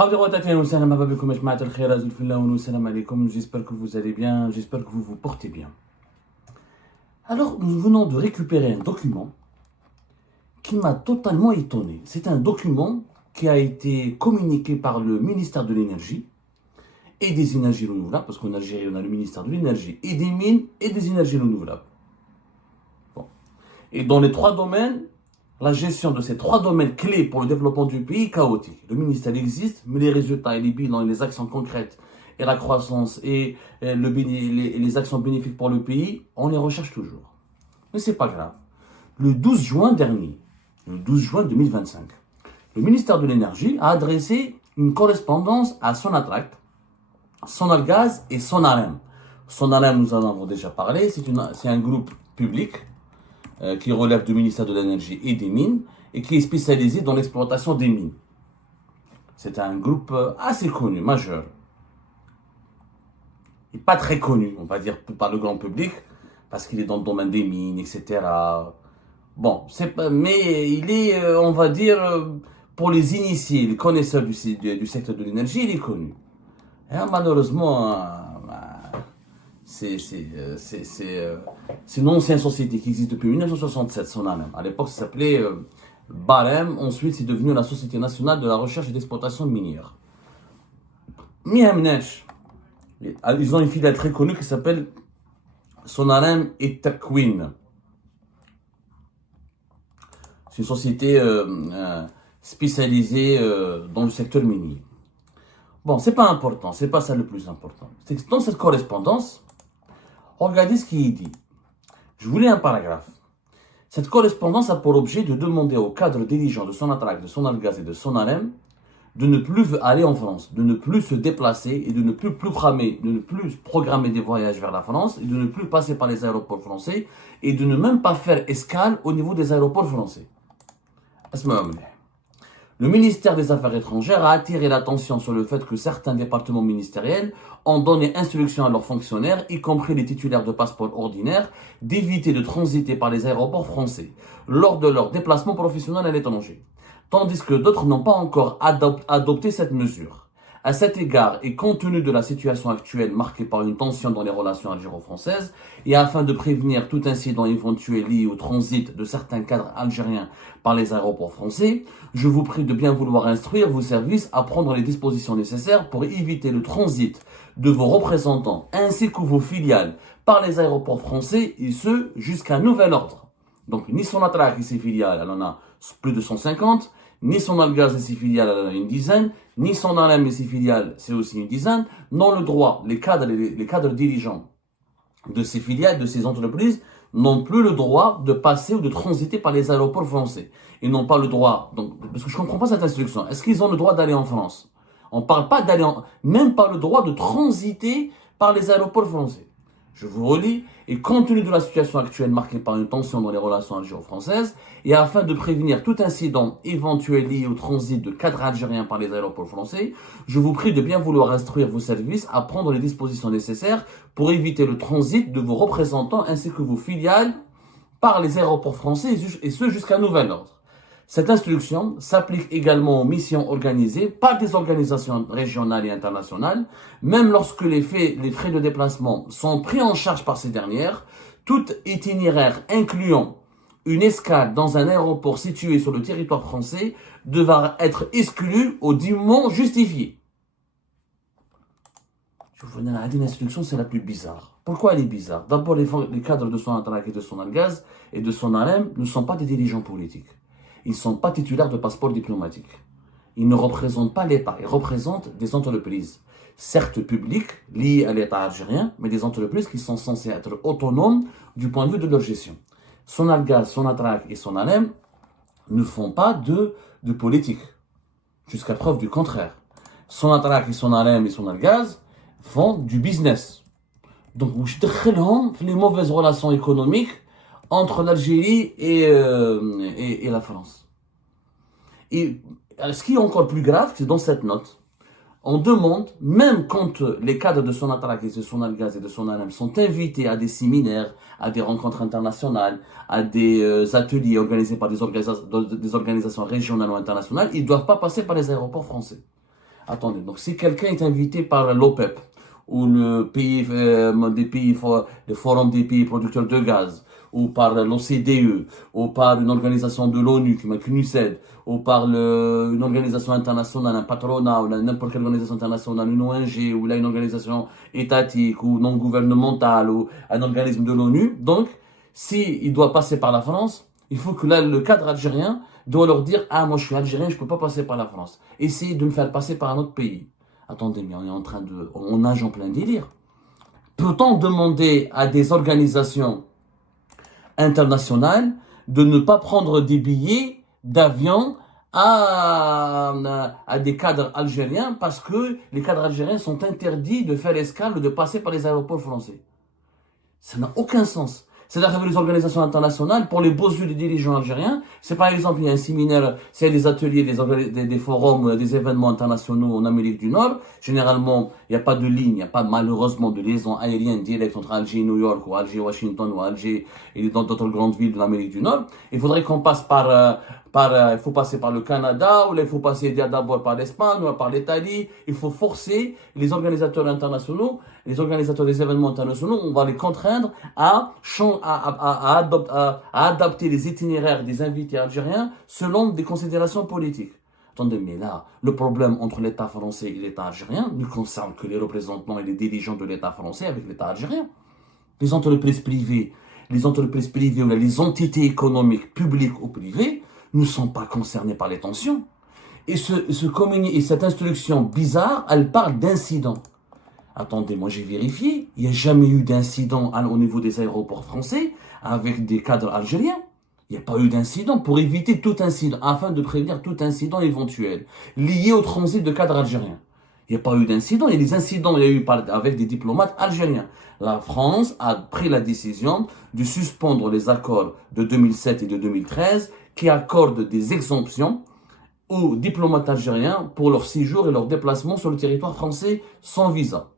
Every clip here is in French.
J'espère que vous allez bien, j'espère que vous vous portez bien. Alors, nous venons de récupérer un document qui m'a totalement étonné. C'est un document qui a été communiqué par le ministère de l'Énergie et des énergies renouvelables, parce qu'en Algérie, on a le ministère de l'Énergie et des mines et des énergies renouvelables. Bon. Et dans les trois domaines, la gestion de ces trois domaines clés pour le développement du pays est chaotique. Le ministère existe, mais les résultats et les bilans et les actions concrètes et la croissance et les actions bénéfiques pour le pays, on les recherche toujours. Mais c'est pas grave. Le 12 juin dernier, le 12 juin 2025, le ministère de l'Énergie a adressé une correspondance à Sonatrach, Sonalgaz et Sonarem. Sonarem, nous en avons déjà parlé, c'est un groupe public qui relève du ministère de l'Énergie et des Mines et qui est spécialisé dans l'exploitation des mines. C'est un groupe assez connu, majeur. Et pas très connu, on va dire, par le grand public, parce qu'il est dans le domaine des mines, etc. Bon, mais il est, on va dire, pour les initiés, les connaisseurs du secteur de l'énergie, il est connu. Et malheureusement, c'est une ancienne société qui existe depuis 1967, Sonarem. À l'époque, ça s'appelait Barem. Ensuite, c'est devenu la Société nationale de la recherche et d'exploitation minière. Mihamnesh. Ils ont une filiale très connue qui s'appelle Sonarem et Takwin. C'est une société spécialisée dans le secteur minier. Bon, c'est pas important, c'est pas ça le plus important. C'est que dans cette correspondance, regardez ce qui est dit. Je vous lis un paragraphe. Cette correspondance a pour objet de demander aux cadres dirigeants de Sonatrach, de Sonalgaz et de Sonarem de ne plus aller en France, de ne plus se déplacer et de ne plus programmer des voyages vers la France et de ne plus passer par les aéroports français et de ne même pas faire escale au niveau des aéroports français. Le ministère des Affaires étrangères a attiré l'attention sur le fait que certains départements ministériels ont donné instruction à leurs fonctionnaires, y compris les titulaires de passeports ordinaires, d'éviter de transiter par les aéroports français lors de leur déplacement professionnel à l'étranger, tandis que d'autres n'ont pas encore adopté cette mesure. À cet égard, et compte tenu de la situation actuelle marquée par une tension dans les relations algéro-françaises, et afin de prévenir tout incident éventuel lié au transit de certains cadres algériens par les aéroports français, je vous prie de bien vouloir instruire vos services à prendre les dispositions nécessaires pour éviter le transit de vos représentants ainsi que vos filiales par les aéroports français, et ce, jusqu'à nouvel ordre. Donc, ni Sonatrach et ses filiales, elle en a plus de 150, ni Sonalgaz et ses filiales, elle en a une dizaine, ni Sonarem et ses filiales, c'est aussi une dizaine, n'ont le droit, les cadres dirigeants de ces filiales, de ces entreprises, n'ont plus le droit de passer ou de transiter par les aéroports français. Ils n'ont pas le droit, donc, parce que je comprends pas cette instruction. Est-ce qu'ils ont le droit d'aller en France? On parle pas même pas le droit de transiter par les aéroports français. Je vous relis, et compte tenu de la situation actuelle marquée par une tension dans les relations algéro-françaises, et afin de prévenir tout incident éventuel lié au transit de cadres algériens par les aéroports français, je vous prie de bien vouloir instruire vos services à prendre les dispositions nécessaires pour éviter le transit de vos représentants ainsi que vos filiales par les aéroports français, et ce jusqu'à nouvel ordre. Cette instruction s'applique également aux missions organisées par des organisations régionales et internationales, même lorsque les frais de déplacement sont pris en charge par ces dernières, tout itinéraire incluant une escale dans un aéroport situé sur le territoire français devra être exclu au dûment justifié. Je vous donne une instruction, c'est la plus bizarre. Pourquoi elle est bizarre? D'abord, les cadres de Sonatrach et de Sonalgaz et de Sonarem ne sont pas des dirigeants politiques. Ils ne sont pas titulaires de passeport diplomatique. Ils ne représentent pas l'État. Ils représentent des entreprises, certes publiques, liées à l'État algérien, mais des entreprises qui sont censées être autonomes du point de vue de leur gestion. Sonalgaz, Sonatrach et Sonarem ne font pas de politique, jusqu'à preuve du contraire. Sonatrach et Sonarem et Sonalgaz font du business. Donc, vous êtes les mauvaises relations économiques entre l'Algérie et la France. Et ce qui est encore plus grave, c'est dans cette note, on demande, même quand les cadres de Sonatrach et de Sonalgaz et de Sonarem sont invités à des séminaires, à des rencontres internationales, à des ateliers organisés par des organisations régionales ou internationales, ils ne doivent pas passer par les aéroports français. Attendez, donc si quelqu'un est invité par l'OPEP, ou le pays, le Forum des pays producteurs de gaz, ou par l'OCDE, ou par une organisation de l'ONU, comme la CNUSED, ou par une organisation internationale, un patronat, ou n'importe quelle organisation internationale, une ONG, ou là une organisation étatique, ou non gouvernementale, ou un organisme de l'ONU. Donc, s'il doit passer par la France, il faut que là, le cadre algérien doit leur dire, ah, moi je suis algérien, je peux pas passer par la France. Essayez de me faire passer par un autre pays. Attendez, mais on nage en plein délire. Peut-on demander à des organisations internationales de ne pas prendre des billets d'avion à des cadres algériens parce que les cadres algériens sont interdits de faire escale ou de passer par les aéroports français? Ça n'a aucun sens. C'est-à-dire qu'avec les organisations internationales, pour les beaux yeux des dirigeants algériens, c'est par exemple, il y a un séminaire, s'il y a des ateliers, des forums, des événements internationaux en Amérique du Nord, généralement, il n'y a pas de ligne, il n'y a pas malheureusement de liaison aérienne directe entre Alger et New York, ou Alger et Washington, ou Alger et dans d'autres grandes villes de l'Amérique du Nord. Il faudrait qu'on passe il faut passer par le Canada, ou là, il faut passer d'abord par l'Espagne, ou par l'Italie. Il faut forcer les organisateurs internationaux, les organisateurs des événements internationaux, on va les contraindre à adapter les itinéraires des invités algériens selon des considérations politiques. Attendez, mais là, le problème entre l'État français et l'État algérien ne concerne que les représentants et les dirigeants de l'État français avec l'État algérien. Les entreprises privées ou les entités économiques, publiques ou privées, ne sont pas concernés par les tensions. Et cette instruction bizarre, elle parle d'incident. Attendez, moi j'ai vérifié, il n'y a jamais eu d'incident au niveau des aéroports français avec des cadres algériens. Il n'y a pas eu d'incident pour éviter tout incident, afin de prévenir tout incident éventuel lié au transit de cadres algériens. Il n'y a pas eu d'incident, il y a des incidents, il y a eu avec des diplomates algériens. La France a pris la décision de suspendre les accords de 2007 et de 2013 qui accordent des exemptions aux diplomates algériens pour leur séjour et leur déplacement sur le territoire français sans visa.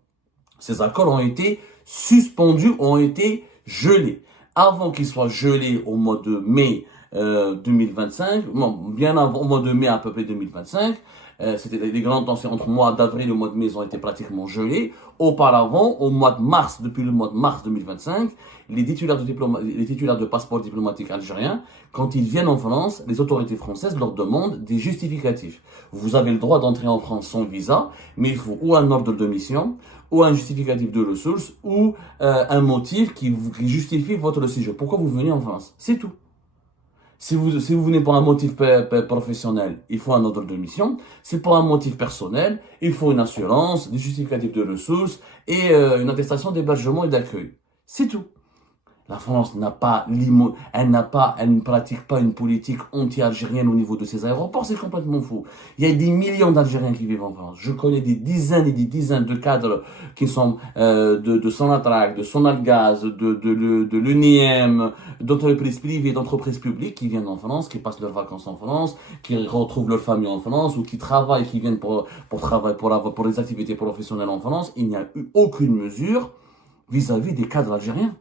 Ces accords ont été suspendus, ont été gelés. Avant qu'ils soient gelés au mois de mai 2025, bien avant, au mois de mai à peu près 2025, c'était les grandes tensions entre le mois d'avril et le mois de mai, ils ont été pratiquement gelés. Auparavant, au mois de mars, depuis le mois de mars 2025, les titulaires de passeports diplomatiques algériens, quand ils viennent en France, les autorités françaises leur demandent des justificatifs. Vous avez le droit d'entrer en France sans visa, mais il faut ou un ordre de mission, ou un justificatif de ressources, ou un motif qui justifie votre séjour. Pourquoi vous venez en France? C'est tout. Si vous venez pour un motif professionnel, il faut un ordre de mission. Si pour un motif personnel, il faut une assurance, des justificatifs de ressources et une attestation d'hébergement et d'accueil. C'est tout. La France elle ne pratique pas une politique anti-algérienne au niveau de ses aéroports, c'est complètement faux. Il y a des millions d'Algériens qui vivent en France. Je connais des dizaines et des dizaines de cadres qui sont de Sonatrach, de Sonalgaz, de l'UNIM, d'entreprises privées, d'entreprises publiques qui viennent en France, qui passent leurs vacances en France, qui retrouvent leur famille en France ou qui travaillent, qui viennent pour les activités professionnelles en France. Il n'y a eu aucune mesure vis-à-vis des cadres algériens.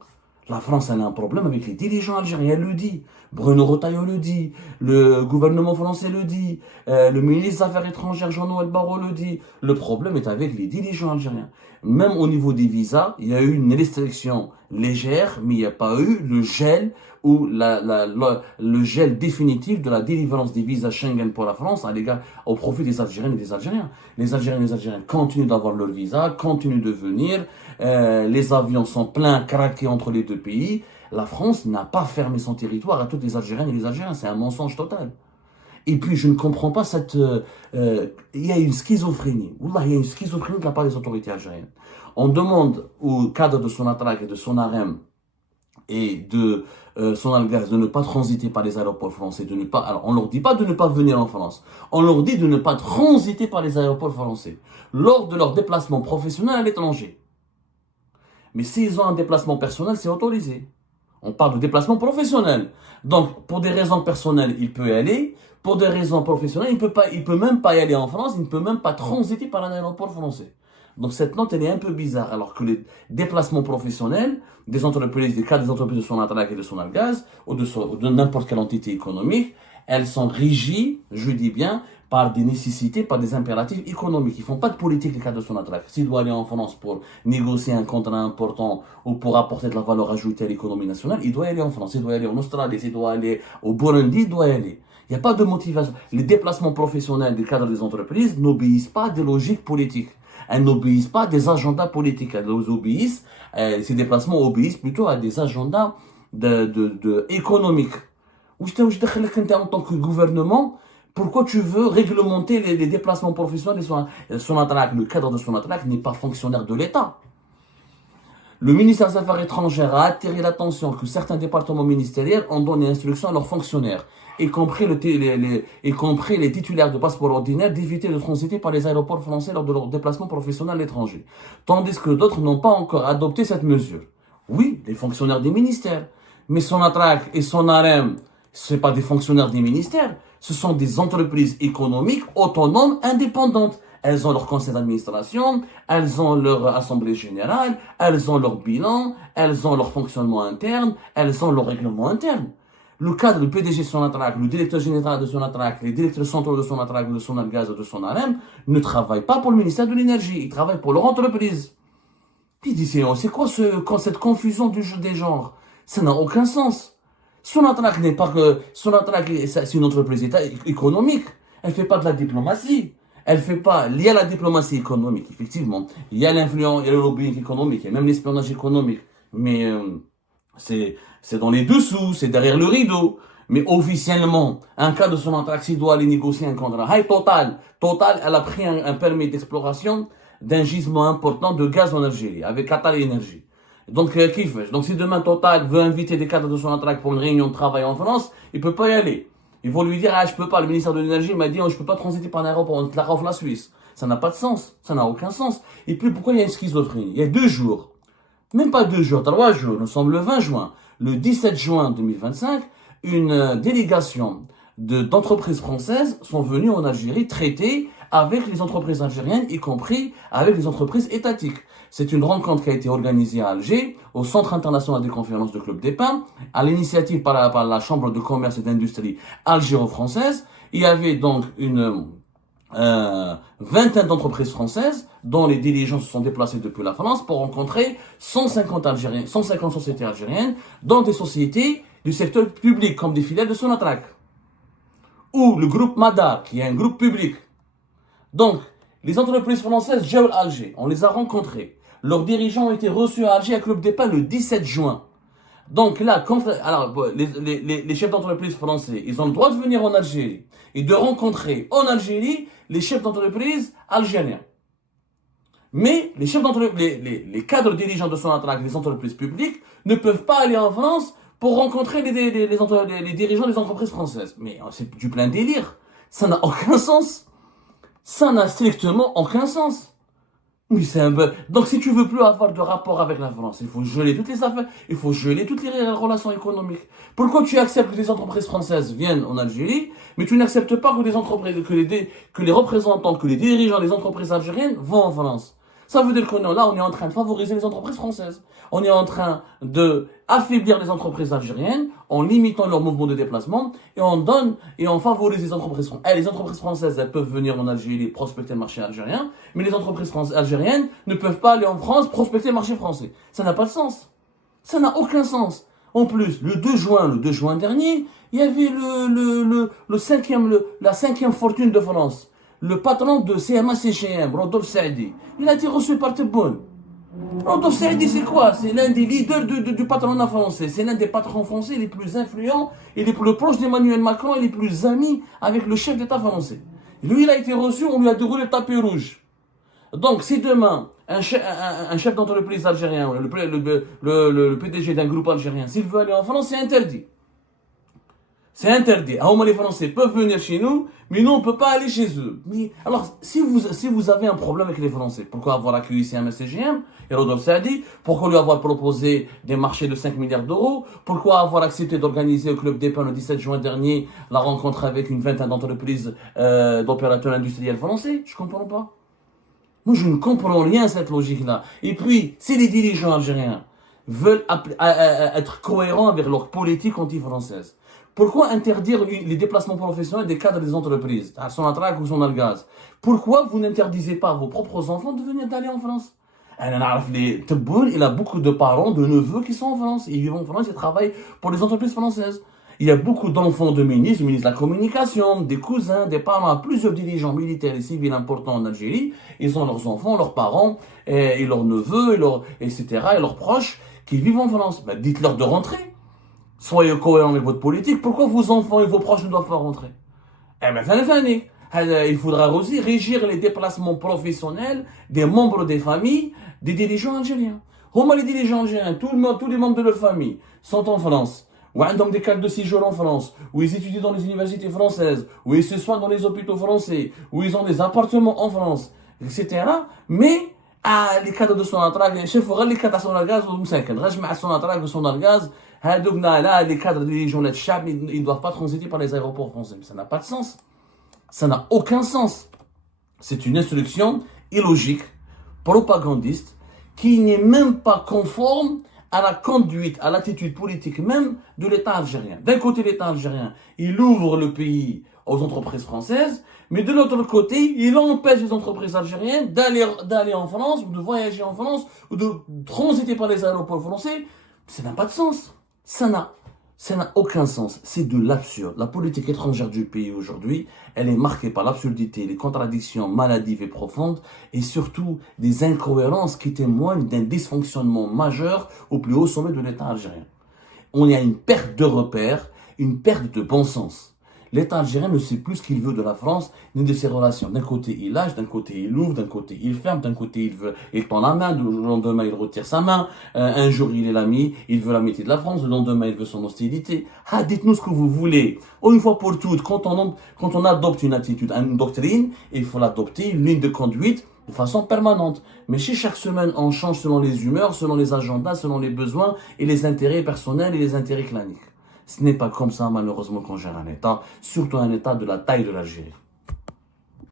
La France, elle a un problème avec les dirigeants algériens, elle le dit. Bruno Retailleau le dit. Le gouvernement français le dit. Le ministre des Affaires étrangères, Jean-Noël Barrot, le dit. Le problème est avec les dirigeants algériens. Même au niveau des visas, il y a eu une restriction légère, mais il n'y a pas eu le gel ou le gel définitif de la délivrance des visas Schengen pour la France au profit des Algériennes et des Algériens. Les Algériennes et les Algériens continuent d'avoir leur visa, continuent de venir. Les avions sont pleins, craqués entre les deux pays. La France n'a pas fermé son territoire à toutes les Algériennes et les Algériens. C'est un mensonge total. Et puis, je ne comprends pas il y a une schizophrénie. Wallah, il y a une schizophrénie de la part des autorités algériennes. On demande aux cadres de Sonatrach et de Sonarem et de Sonalgaz de ne pas transiter par les aéroports français, alors on leur dit pas de ne pas venir en France, on leur dit de ne pas transiter par les aéroports français lors de leur déplacement professionnel à l'étranger. Mais s'ils ont un déplacement personnel, c'est autorisé. On parle de déplacement professionnel. Donc, pour des raisons personnelles, il peut y aller. Pour des raisons professionnelles, il peut même pas y aller en France, il ne peut même pas transiter par un aéroport français. Donc, cette note, elle est un peu bizarre. Alors que les déplacements des cas des entreprises de Sonatrach et de Sonalgaz, ou de n'importe quelle entité économique, elles sont régies, je dis bien, par des nécessités, par des impératifs économiques. Ils ne font pas de politique, les cadres de Sonatrach. S'il doit aller en France pour négocier un contrat important ou pour apporter de la valeur ajoutée à l'économie nationale, il doit aller en France, il doit aller en Australie, il doit aller au Burundi, il doit y aller. Il n'y a pas de motivation. Les déplacements professionnels des cadres des entreprises n'obéissent pas à des logiques politiques. Elles n'obéissent pas à des agendas politiques. Ces déplacements obéissent plutôt à des agendas économiques. En tant que gouvernement, pourquoi tu veux réglementer les déplacements professionnels de Sonatrach? Le cadre de Sonatrach n'est pas fonctionnaire de l'État. Le ministère des Affaires étrangères a attiré l'attention que certains départements ministériels ont donné instruction à leurs fonctionnaires, y compris les titulaires de passeports ordinaires, d'éviter de transiter par les aéroports français lors de leur déplacement professionnel à l'étranger, tandis que d'autres n'ont pas encore adopté cette mesure. Oui, les fonctionnaires des ministères, mais Sonatrach et Sonarem, ce ne sont pas des fonctionnaires des ministères, ce sont des entreprises économiques autonomes, indépendantes. Elles ont leur conseil d'administration, elles ont leur assemblée générale, elles ont leur bilan, elles ont leur fonctionnement interne, elles ont leur règlement interne. Le cadre, le PDG de Sonatrach, le directeur général de Sonatrach, les directeurs centraux de Sonatrach, de Sonargaz et de Sonarem ne travaillent pas pour le ministère de l'Énergie, ils travaillent pour leur entreprise. Puis c'est quoi cette confusion des genres? Ça n'a aucun sens. Sonatrach n'est pas que... Sonatrach, c'est une entreprise économique. Elle ne fait pas de la diplomatie. Elle fait pas... Il y a la diplomatie économique, effectivement. Il y a l'influence, il y a le lobbying économique, il y a même l'espionnage économique. Mais c'est dans les dessous, c'est derrière le rideau. Mais officiellement, un cas de Sonatrach, s'il doit aller négocier un contrat. Total, elle a pris un permis d'exploration d'un gisement important de gaz en Algérie, avec Qatar Énergie. Donc, donc si demain Total veut inviter des cadres de Sonatrach pour une réunion de travail en France, il peut pas y aller. Ils vont lui dire, je peux pas, le ministère de l'Énergie m'a dit, je peux pas transiter par un aéroport entre la France et la Suisse. Ça n'a pas de sens. Ça n'a aucun sens. Et puis, pourquoi il y a une schizophrénie? Il y a 2 jours. Même pas 2 jours, 3 jours. Nous sommes le 20 juin. Le 17 juin 2025, une délégation d'entreprises françaises sont venues en Algérie traiter avec les entreprises algériennes, y compris avec les entreprises étatiques. C'est une rencontre qui a été organisée à Alger, au Centre international des conférences de Club des Pins, à l'initiative par la Chambre de commerce et d'industrie algéro-française. Il y avait donc une vingtaine d'entreprises françaises dont les dirigeants se sont déplacés depuis la France pour rencontrer 150 sociétés algériennes, dont des sociétés du secteur public, comme des filiales de Sonatrach. Ou le groupe Madar, qui est un groupe public. Donc, les entreprises françaises gèrent Alger. On les a rencontrées. Leurs dirigeants ont été reçus à Alger à Club des Pins le 17 juin. Donc là, les chefs d'entreprise français, ils ont le droit de venir en Algérie et de rencontrer en Algérie les chefs d'entreprise algériens. Mais les cadres dirigeants de Sonatrach, les entreprises publiques, ne peuvent pas aller en France pour rencontrer les dirigeants des entreprises françaises. Mais c'est du plein délire. Ça n'a aucun sens. Ça n'a strictement aucun sens. Oui, donc si tu veux plus avoir de rapport avec la France, il faut geler toutes les affaires, il faut geler toutes les relations économiques. Pourquoi tu acceptes que les entreprises françaises viennent en Algérie, mais tu n'acceptes pas que les représentants, que les dirigeants des entreprises algériennes vont en France? Ça veut dire on est en train de favoriser les entreprises françaises. On est en train de affaiblir les entreprises algériennes en limitant leur mouvement de déplacement et on favorise les entreprises françaises. Les entreprises françaises, elles peuvent venir en Algérie prospecter le marché algérien, mais les entreprises algériennes ne peuvent pas aller en France prospecter le marché français. Ça n'a pas de sens. Ça n'a aucun sens. En plus, le 2 juin dernier, il y avait la 5e fortune de France. Le patron de CMA-CGM, Rodolphe Saadi, il a été reçu par Tebboune. Rodolphe Saadi, c'est quoi? C'est l'un des leaders du patronat français. C'est l'un des patrons français les plus influents et les plus proches d'Emmanuel Macron et les plus amis avec le chef d'État français. Lui, il a été reçu, on lui a déroulé le tapis rouge. Donc, si demain, un chef d'entreprise algérien, le PDG d'un groupe algérien, s'il veut aller en France, c'est interdit. C'est interdit. Les Français peuvent venir chez nous, mais nous, on ne peut pas aller chez eux. Mais, alors, si vous avez un problème avec les Français, pourquoi avoir accueilli CMA-CGM et Rodolphe Saadi? Pourquoi lui avoir proposé des marchés de 5 milliards d'euros? Pourquoi avoir accepté d'organiser au Club des Pins le 17 juin dernier la rencontre avec une vingtaine d'entreprises d'opérateurs industriels français? Je ne comprends pas. Moi, je ne comprends rien à cette logique-là. Et puis, si les dirigeants algériens veulent être cohérents avec leur politique anti-française, Pourquoi interdire les déplacements professionnels des cadres des entreprises, à son attraque ou son algaz? Pourquoi vous n'interdisez pas à vos propres enfants de venir d'aller en France? Il a beaucoup de parents, de neveux qui sont en France. Ils vivent en France, ils travaillent pour les entreprises françaises. Il y a beaucoup d'enfants de ministres de la communication, des cousins, des parents, plusieurs dirigeants militaires et civils importants en Algérie. Ils ont leurs enfants, leurs parents, et leurs neveux, etc., et leurs proches qui vivent en France. Ben, dites-leur de rentrer. Soyez cohérents avec votre politique. Pourquoi vos enfants et vos proches ne doivent pas rentrer? Eh ben, il faudra aussi régir les déplacements professionnels des membres des familles des dirigeants algériens. Les dirigeants algériens, tous les membres de leur famille sont en France, ou ont des cartes de séjour en France, ou ils étudient dans les universités françaises, ou ils se soignent dans les hôpitaux français, ou ils ont des appartements en France, etc. Mais les cadres de son attraque, chef, les cadres de son gaz, ou son attraque, son gaz, les cadres de dirigeants ils ne doivent pas transiter par les aéroports français. Mais ça n'a pas de sens. Ça n'a aucun sens. C'est une instruction illogique, propagandiste, qui n'est même pas conforme à la conduite, à l'attitude politique même de l'État algérien. D'un côté, l'État algérien, il ouvre le pays aux entreprises françaises, mais de l'autre côté, il empêche les entreprises algériennes d'aller en France, ou de voyager en France, ou de transiter par les aéroports français. Ça n'a pas de sens. Ça n'a aucun sens. C'est de l'absurde. La politique étrangère du pays aujourd'hui, elle est marquée par l'absurdité, les contradictions maladives et profondes, et surtout des incohérences qui témoignent d'un dysfonctionnement majeur au plus haut sommet de l'État algérien. On y a une perte de repères, une perte de bon sens. L'État algérien ne sait plus ce qu'il veut de la France, ni de ses relations. D'un côté, il lâche, d'un côté, il ouvre, d'un côté, il ferme, d'un côté, il tend la main, le lendemain, il retire sa main. Un jour, il est l'ami, il veut l'amitié de la France, le lendemain, il veut son hostilité. Dites-nous ce que vous voulez. Une fois pour toutes, quand on adopte une attitude, une doctrine, il faut l'adopter, une ligne de conduite, de façon permanente. Mais si chaque semaine, on change selon les humeurs, selon les agendas, selon les besoins et les intérêts personnels et les intérêts claniques. Ce n'est pas comme ça, malheureusement, qu'on gère un État, surtout un État de la taille de l'Algérie.